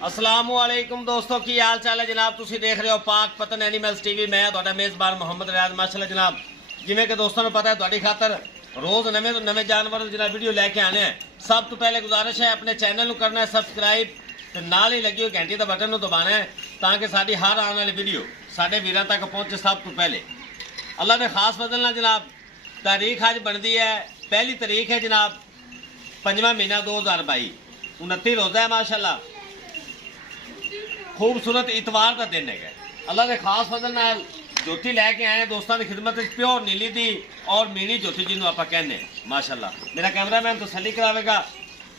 अस्सलामुअलैकुम दोस्तों की हाल चाल है जनाब। तुसी देख रहे हो पाक पतन एनिमल्स टीवी। मैं तुहाडा मेज़बान मोहम्मद रियाज माशाल्लाह जनाब। जिवें कि दोस्तों को पता है तुहाडी खातर रोज़ नवे तो नवे जानवर जनाब वीडियो लैके आने हैं। सब तो पहले गुजारिश है अपने चैनल को करना है सबसक्राइब ते नाल ही लगी हुई घंटी का बटन दबाना है ताकि साडी हर आने वाली वीडियो साडे वीरां तक पहुंचे सब तो पहले। अल्लाह ने खास फजल नाल जनाब तारीख अज बनती है, पहली तारीख है जनाब 5वां महीना 2022, 29 रोज़ा है माशाल्लाह। खूबसूरत इतवार का दिन है। अल्लाह ने खास फजल नाल जोटी लैके आए दोस्तों की खिदमत प्योर नीली दी और मीनी जोटी जिन्होंने आप कहने माशाल्लाह। मेरा कैमरामैन तसल्ली करावेगा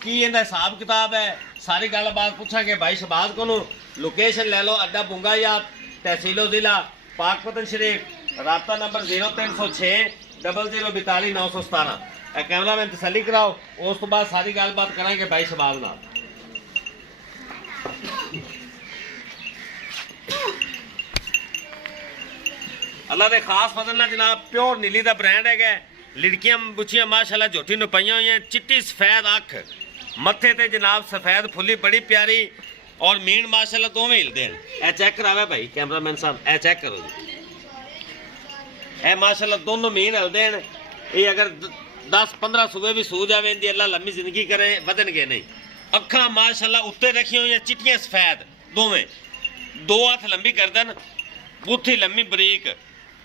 कि इनका हिसाब किताब है, सारी गलबात पूछांगे भाई शहबाज को। लोकेशन ले लो अड्डा बुंगा या तहसीलो जिला पाकपतन शरीफ, राबता नंबर 0306 0042 917। कैमरामैन तसल्ली कराओ, उस तो बाद सारी गलबात करेंगे भाई शहबाज नाल। अल्लाह के खास फजल ना जनाब प्योर नीली का ब्रांड है। लड़कियां बुछियां माशाल्लाह झोटी नु पईयां हुई हैं, चिट्टी सफेद अख, मत्थे ते जनाब सफेद फुली बड़ी प्यारी और मीन माशाल्लाह दोवें हिलदे हैं। ए चेक करावे भाई कैमरामैन साहब, ए चेक करो जी, ए माशाल्लाह दोनों मीन हिलदे हैं। ये अगर 10-15 सूबे भी सू जावे इनकी अल्लाह लंबी जिंदगी करे, वधनगे नहीं। अखा माशाल्लाह उत्ते रखी हुई हैं चिट्टियां सफेद दोवें, 2 हाथ लंबी गर्दन, बुथी लंबी बरीक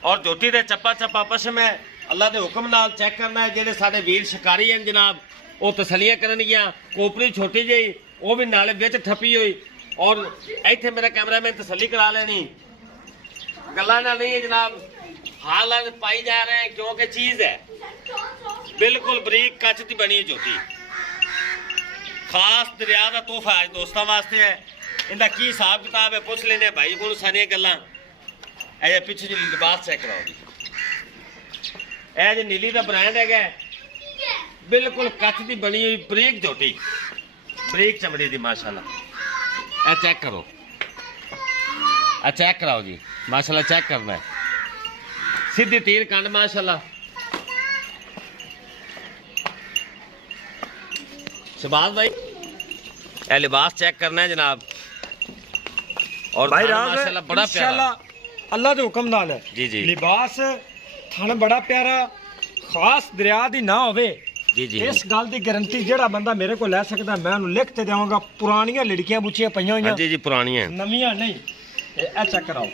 और झोटी दे चप्पा चप्पा पशम है। अल्लाह के हुक्म नाल चेक करना है। जेडे साडे वीर शिकारी हैं जनाब वो तसलियां करनगियां। कोपरी छोटी जी वो भी नाले विच ठपी हुई और इत्थे मेरा कैमरामैन तसली करा लेनी। गल्लां नाल नहीं है जनाब, हाल पाई जा रहे हैं क्योंकि चीज़ है बिल्कुल बरीक कच की बनी झोटी। खास दरिया का तोहफा है दोस्तों वास्ते है। इनका की हिसाब किताब है पुछ लेने भाई को सारियां गल्लां। ए पिछे जी लिबास चेक कराओ जी, ए जी नीली का ब्रांड है, बिल्कुल कच की बनी हुई बरीक झोटी, बरीक चमड़ी की माशाल्लाह। ए चेक करो, ए चेक कराओ जी माशाल्लाह, चेक करना है। सीधी तीर कंड माशाल्लाह। शहबाज भाई ए लिबास चेक करना है जनाब। और भाई माशाल्लाह बड़ा प्यारा अल्लाह के हुक्म नाल है जी जी। लिबास थन बड़ा प्यारा, खास दरिया दी ना होवे जी जी। इस गल की गारंटी जेड़ा बंदा मेरे को ले सकता मैं उन्हें लिख के देवांगा। पुरानियां लड़कियां बुछियां पईयां होईयां जी जी, पुरानियां नवियां नहीं। ए चेक कराओ,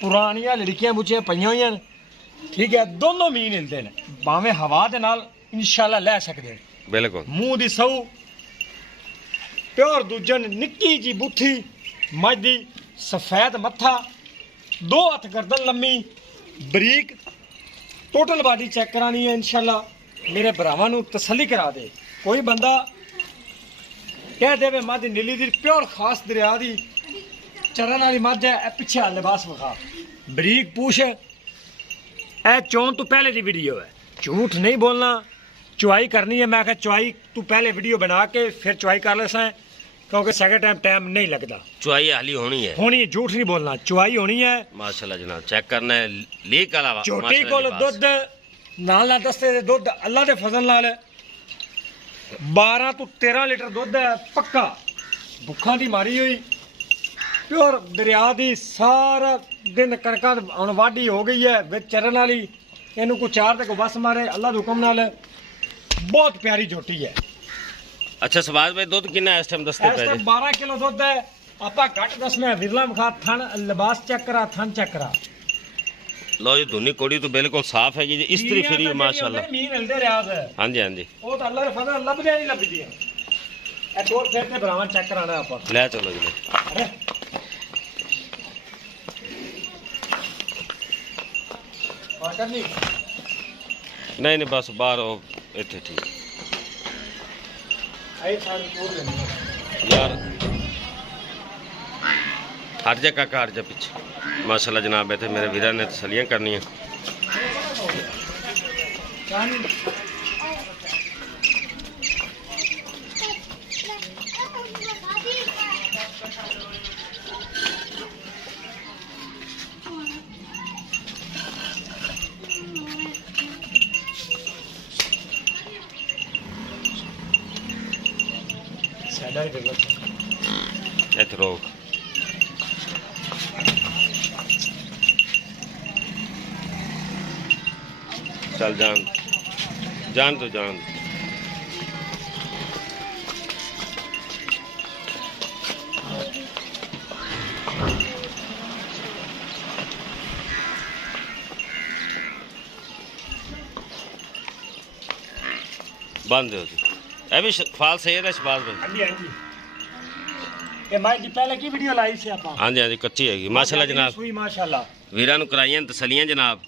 पुरानियां लड़कियां बुछियां पईयां होईयां, ठीक है। दोनों मीन हिलदे ने, भावें हवा दे नाल इंशाल्लाह ले सकदे। बिल्कुल मूंह दी सऊ प्योर दूजन, निक्की जी बुथी मझ दी, सफेद मत्था, 2 हाथ गर्दन लम्मी बरीक। टोटल बॉडी चेक करानी है इंशाल्लाह। मेरे भरावां नूं तसल्ली करा दे। कोई बंदा कह दे मध नीली दी प्योर खास दरिया दी चरण वाली मध है। पिछे लिबास विखा, बरीक पूछ, ए चौन तो पहले दी वीडियो है, झूठ नहीं बोलना। चुआई करनी है, मैं चुआई तू पहले वीडियो बना के फिर चुआई कर ले सैं, क्योंकि सेकंड टाइम नहीं लगता। चुआई हाली होनी है, झूठ नहीं बोलना, चुआई होनी है माशाल्लाह जनाब। चेक करना है लीक वाला छोटी को दुध नाल दस्ते दे दुध अल्लाह के फजल नाल 12 तो 13 लीटर दुध है पक्का। भुखा दी मारी हुई प्योर दरिया दी, सारा दिन कणकां हुण वाढी हो गई है विच चरण वाली। इनू को 4 ते को बस मारे अल्लाह के हुक्म नाल। बहुत प्यारी झोटी है। अच्छा शहबाज भाई दुध कितना इस टाइम दसते पे जी? 12 किलो दुध है। आपा घट दसना विरला विखा, थन लिबास चेक करा, थन चेक करा। लो जी धुनी कोड़ी तो बिल्कुल साफ है जी, इस्त्री फिरी माशाल्लाह। मीन हिलदे रियाज है। हाँ जी हाँ जी, वो तो अल्लाह के फजल लभदे नहीं लभदी। ए दो फिर ते भरावां चेक कराना आपा। ले चलो जी। अरे और करनी नहीं नहीं बस बाहर हो इतने ठीक आई सारी छोड़ लेनी यार। हट जा काका, हट जा पीछे माशाल्लाह जनाब। इतने मेरे वीरा ने तसलियां करनी है। ਇੱਥੇ ਰੋਕ ਚੱਲ ਜਾਣ ਤੋਂ ਬੰਦ ਹੋ ਜੀ ਇਹ ਵੀ ਫਾਲ ਸਹੀ ਹੈ ਸ਼ਬਾਜ਼ ਭਾਈ ਹਾਂਜੀ ਹਾਂਜੀ ਇਹ ਮੈਂ ਜੀ ਪਹਿਲੇ ਕੀ ਵੀਡੀਓ ਲਾਈ ਸੀ ਆਪਾਂ ਹਾਂਜੀ ਕੱਚੀ ਹੈਗੀ ਮਾਸ਼ਾਅੱਲਾ ਜਨਾਬ ਸੂਈ ਮਾਸ਼ਾਅੱਲਾ ਵੀਰਾਂ ਨੂੰ ਕਰਾਈਆਂ ਤਸੱਲੀਆਂ ਜਨਾਬ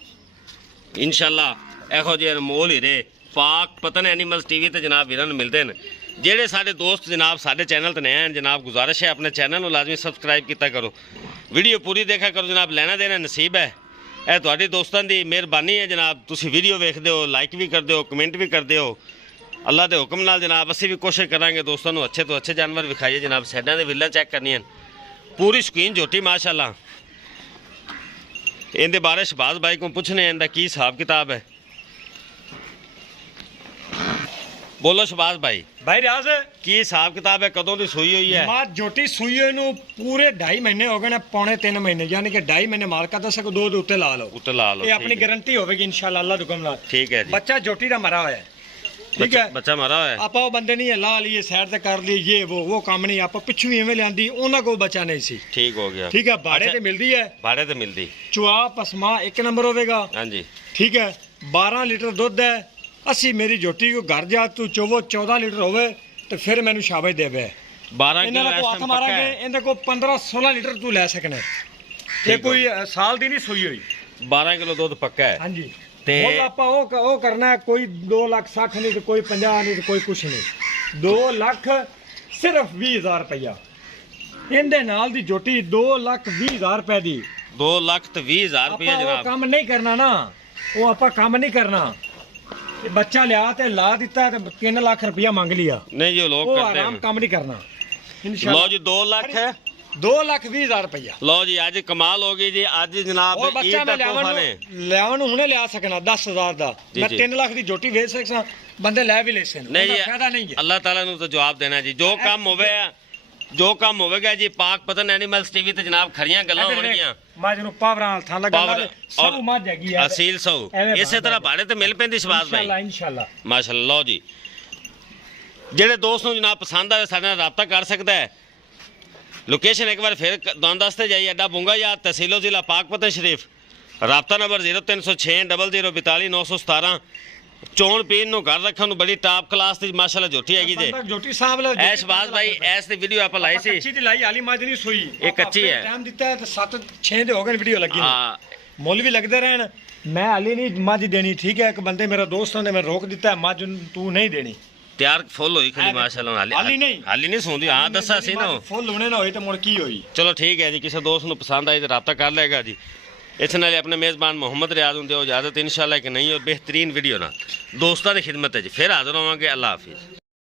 ਇਨਸ਼ਾਅੱਲਾ ਇਹੋ ਜਿਹੇ ਅਨਮੋਲ ਹੀਰੇ ਪਾਕ ਪਤਨ ਐਨੀਮਲਸ ਟੀਵੀ ਤੇ ਜਨਾਬ ਵੀਰਾਂ ਨੂੰ ਮਿਲਦੇ ਨੇ ਜਿਹੜੇ ਸਾਡੇ ਦੋਸਤ ਜਨਾਬ ਸਾਡੇ ਚੈਨਲ ਤੇ ਨਏ ਹਨ ਜਨਾਬ ਗੁਜ਼ਾਰਿਸ਼ ਹੈ ਆਪਣੇ ਚੈਨਲ ਨੂੰ ਲਾਜ਼ਮੀ ਸਬਸਕ੍ਰਾਈਬ ਕੀਤਾ ਕਰੋ ਵੀਡੀਓ ਪੂਰੀ ਦੇਖਿਆ ਕਰੋ ਜਨਾਬ ਲੈਣਾ ਦੇਣਾ ਨਸੀਬ ਹੈ ਇਹ ਤੁਹਾਡੇ ਦੋਸਤਾਂ ਦੀ ਮਿਹਰਬਾਨੀ ਹੈ ਜਨਾਬ ਤੁਸੀਂ ਵੀਡੀਓ ਵੇਖਦੇ ਹੋ ਲਾਈਕ ਵੀ ਕਰਦੇ ਹੋ ਕਮੈਂਟ ਵੀ ਕਰਦੇ ਹੋ ਅੱਲਾ ਦੇ ਹੁਕਮ ਨਾਲ ਜਨਾਬ ਅਸੀਂ ਵੀ ਕੋਸ਼ਿਸ਼ ਕਰਾਂਗੇ ਦੋਸਤਾਂ ਨੂੰ ਅੱਛੇ ਤੋਂ ਅੱਛੇ ਜਾਨਵਰ ਵਿਖਾਈਏ ਜਨਾਬ ਸਾਈਡਾਂ ਦੇ ਵਿਲਾ ਚੈੱਕ ਕਰਨੀਆਂ ਪੂਰੀ ਸ਼ੌਕੀਨ ਝੋਟੀ ਮਾਸ਼ਾਅੱਲਾ ਇਹਦੇ ਬਾਰੇ ਸ਼ਬਾਜ਼ ਭਾਈ को पूछने ਇਹਦਾ ਕੀ ਹਿਸਾਬ ਕਿਤਾਬ ਹੈ ਬੋਲੋ ਸ਼ਬਾਜ਼ ਭਾਈ ਭਾਈ ਰਿਆਜ਼ ਕੀ ਹਿਸਾਬ ਕਿਤਾਬ ਹੈ ਕਦੋਂ ਦੀ ਸੂਈ ਹੋਈ ਹੈ ਮਾਂ ਝੋਟੀ ਸੂਈ ਹੋਈ ਨੂੰ ਪੂਰੇ 2.5 ਮਹੀਨੇ ਹੋ ਗਏ ਨੇ ਪੌਣੇ 3 ਮਹੀਨੇ ਯਾਨੀ ਕਿ 2.5 ਮਹੀਨੇ ਮਾਲਕਾ ਦਾ ਸਕ ਦੋ ਦੇ ਉੱਤੇ ਲਾ ਲਓ ਉੱਤੇ ਲਾ ਲਓ ਇਹ ਆਪਣੀ ਗਾਰੰਟੀ ਹੋਵੇਗੀ ਇਨਸ਼ਾਅੱਲਾ ਅੱਲਾ ਦੇ ਹੁਕਮ ਨਾਲ ਠੀਕ ਹੈ ਜੀ ਬੱਚਾ ਝੋਟੀ ਦਾ ਮਰਾ ਹੋਇਆ ਹੈ ਠੀਕ ਹੈ ਬੱਚਾ ਮਾਰਾ ਹੋਇਆ ਆਪਾਂ ਉਹ ਬੰਦੇ ਨਹੀਂ ਲਾ ਲਈਏ ਸਾਈਡ ਤੇ ਕਰ ਲਈਏ ਉਹ ਕੰਮ ਨਹੀਂ ਆਪਾਂ ਪਿੱਛੋਂ ਹੀ ਐਵੇਂ ਲਿਆਂਦੀ ਉਹਨਾਂ ਕੋਲ ਬੱਚਾ ਨਹੀਂ ਸੀ ਠੀਕ ਹੋ ਗਿਆ ਠੀਕ ਹੈ ਭਾੜੇ ਤੇ ਮਿਲਦੀ ਹੈ ਭਾੜੇ ਤੇ ਮਿਲਦੀ ਚੁਆ ਪਸਮਾ 1 ਨੰਬਰ ਹੋਵੇਗਾ ਹਾਂਜੀ ਠੀਕ ਹੈ 12 ਲੀਟਰ ਦੁੱਧ ਹੈ ਅਸੀਂ ਮੇਰੀ ਝੋਟੀ ਕੋ ਘਰ ਜਾ ਤੂੰ 14 ਲੀਟਰ ਹੋਵੇ ਤੇ ਫਿਰ ਮੈਨੂੰ ਸ਼ਾਬਾਸ਼ ਦੇਵੇ 12 ਇਹਨਾਂ ਕਿਲੋ ਕੋ ਹੱਥ ਮਾਰਾਂਗੇ ਇਹਦੇ ਕੋ 15-16 ਲੀਟਰ ਤੂੰ ਲੈ ਸਕਣਾ ਇਹ ਕੋਈ ਸਾਲ ਦੀ ਨਹੀਂ ਸੂਈ ਹੋਈ 12 ਕਿਲੋ ਦੁੱਧ ਪੱਕਾ ਹੈ ਹਾਂਜੀ ਤੇ ਮੁੱਲ ਆਪਾਂ ਉਹ ਕਰਨਾ ਹੈ ਕੋਈ 2,60,000 ਨਹੀਂ ਤੇ ਕੋਈ 50 ਨਹੀਂ ਤੇ ਕੋਈ ਕੁਛ ਨਹੀਂ 2 ਲੱਖ ਸਿਰਫ 20,000 ਰੁਪਇਆ ਇਹਦੇ ਨਾਲ ਦੀ ਝੋਟੀ 2,20,000 ਰੁਪਏ ਦੀ 2 ਲੱਖ ਤੇ 20,000 ਰੁਪਏ ਆਪਾਂ ਉਹ ਜਨਾਬ ਕੰਮ ਨਹੀਂ ਕਰਨਾ ਨਾ ਉਹ ਆਪਾਂ ਕੰਮ ਨਹੀਂ ਕਰਨਾ ਇਹ ਬੱਚਾ ਲਿਆ ਤੇ ਲਾ ਦਿੱਤਾ ਤੇ 3 ਲੱਖ ਰੁਪਇਆ ਮੰਗ ਲਿਆ ਨਹੀਂ ਜੀ ਉਹ ਲੋਕ ਉਹ ਕਰਦੇ ਆਰਾਮ ਨੇ ਕੰਮ ਨਹੀਂ ਕਰਨਾ ਲਓ ਇਨਸ਼ਾਅੱਲਾ ਜੀ 2 ਲੱਖ 2,20,000 ਰੁਪਇਆ ਲਓ ਜੀ ਅੱਜ ਕਮਾਲ ਹੋ ਗਈ ਜੀ ਅੱਜ ਜਨਾਬ ਉਹ ਬੱਚਾ ਈਦ ਦਾ ਮੈਂ ਤੋਹਫਾ ਨੇ ਲਿਆਵਣ ਨੂੰ ਹੁਣੇ ਲਿਆ ਸਕਣਾ 10,000 ਦਾ ਜੀ, ਮੈਂ ਜੀ। 3 ਲੱਖ ਦੀ ਝੋਟੀ ਵੇਚ ਸਕਦਾ ਬੰਦੇ ਲੈ ਵੀ ਲੈ ਸਕਣ ਨਹੀਂ ਜੀ ਫਾਇਦਾ ਨਹੀਂ ਹੈ ਅੱਲਾਹ ਤਾਲਾ ਨੂੰ ਤਾਂ ਜਵਾਬ ਦੇਣਾ ਜੀ ਜੋ ਕੰਮ ਹੋਵੇਗਾ ਜੀ ਪਾਕ ਪਤਨ ਐਨੀਮਲਸ ਟੀਵੀ ਤੇ ਜਨਾਬ ਖਰੀਆਂ ਗੱਲਾਂ ਹੋਣਗੀਆਂ ਮੱਝ ਨੂੰ ਪਾਵਰਾਂ ਨਾਲ ਥਾਂ ਲੱਗਾ ਪਾਵਰ ਸਭ ਮੱਝ ਹੈਗੀ ਆ ਅਸੀਲ ਸੌ ਐਵੇਂ ਇਸੇ ਤਰ੍ਹਾਂ ਭਾੜੇ ਤੇ ਮਿਲ ਪੈਂਦੀ ਸ਼ਬਾਜ਼ ਭਾਈ ਇਨਸ਼ਾਅੱਲਾ ਮਾਸ਼ਾਅੱਲਾ ਲਓ ਜੀ ਜਿਹੜੇ ਦੋਸਤ ਨੂੰ ਜਨਾਬ ਪਸੰਦ ਆਵੇ ਸਾਡੇ ਨਾਲ ਰਾਬਤਾ ਕਰ ਸਕਦਾ ਹੈ ਲੋਕੇਸ਼ਨ ਇੱਕ ਵਾਰ ਫਿਰ ਤੁਹਾਨੂੰ ਦੱਸਦੇ ਜਾਈਏ ਅੱਡਾ ਬੁੰਗਾ ਯਾਦ ਤਹਿਸੀਲੋ ਜ਼ਿਲ੍ਹਾ ਪਾਕਪਤਨ ਸ਼ਰੀਫ ਰਾਬਤਾ ਨੰਬਰ 0306 0042 917 ਚੋਣ ਪੀਣ ਨੂੰ ਘਰ ਰੱਖਣ ਨੂੰ ਬੜੀ ਟਾਪ ਕਲਾਸ ਦੀ ਮਾਸ਼ਾਅੱਲਾ ਝੋਟੀ ਹੈਗੀ ਜੇ ਝੋਟੀ ਸਾਹਿਬ ਲਾ ਐ ਸ਼ਬਾਜ਼ ਭਾਈ ਐਸ ਦੀ ਵੀਡੀਓ ਆਪਾਂ ਲਾਈ ਸੀ ਕੱਚੀ ਦੀ ਲਾਈ ਆਲੀ ਮੱਝ ਨਹੀਂ ਸੂਈ ਇਹ ਕੱਚੀ ਹੈ। ਟਾਈਮ ਦਿੱਤਾ ਹੈ ਤੇ 7-6 ਦੇ ਹੋ ਗਏ ਵੀਡੀਓ ਲੱਗੀ ਨੂੰ ਹਾਂ ਮੁੱਲ ਵੀ ਲੱਗਦੇ ਰਹਿਣ ਮੈਂ ਹਾਲੀ ਨਹੀਂ ਮੱਝ ਦੇਣੀ ਠੀਕ ਹੈ ਇੱਕ ਬੰਦੇ ਮੇਰਾ ਦੋਸਤ ਨੇ ਮੈਂ ਰੋਕ ਦਿੱਤਾ ਹੈ, ਮੱਝ ਨੂੰ ਤੂੰ ਨਹੀਂ ਦੇਣੀ ਤਿਆਰ ਫੁੱਲ ਹੋਈ ਖਲੀ ਮਾਸ਼ਾਅੱਲਾ ਹਾਲੀ ਨਹੀਂ। ਹਾਲੀ ਨਹੀਂ ਸੌਂਦੀ ਹਾਂ ਦੱਸਾਂ ਸੀ ਨਾ ਫੁੱਲ ਹੋਣੇ ਨਾ ਹੋਏ ਤੇ ਮੁੜ ਕੀ ਹੋਈ ਚਲੋ ਠੀਕ ਹੈ ਜੀ ਕਿਸੇ ਦੋਸਤ ਨੂੰ ਪਸੰਦ ਆਈ ਤੇ ਰਾਬਤਾ ਕਰ ਲਏਗਾ ਜੀ ਇਸ ਨਾਲ ਆਪਣੇ ਮੇਜ਼ਬਾਨ ਮੁਹੰਮਦ ਰਿਆਜ਼ ਹੁੰਦੇ ਹੋ ਇਜਾਜ਼ਤ ਇਨਸ਼ਾਅੱਲਾ ਕਿ ਨਹੀਂ ਹੋ ਬਿਹਤਰੀਨ ਵੀਡੀਓ ਨਾਲ ਦੋਸਤਾਂ ਦੀ ਖਿਦਮਤ ਹੈ ਜੀ ਫਿਰ ਹਾਜ਼ਰ ਹੋਵਾਂਗੇ ਅੱਲਾ ਹਾਫਿਜ਼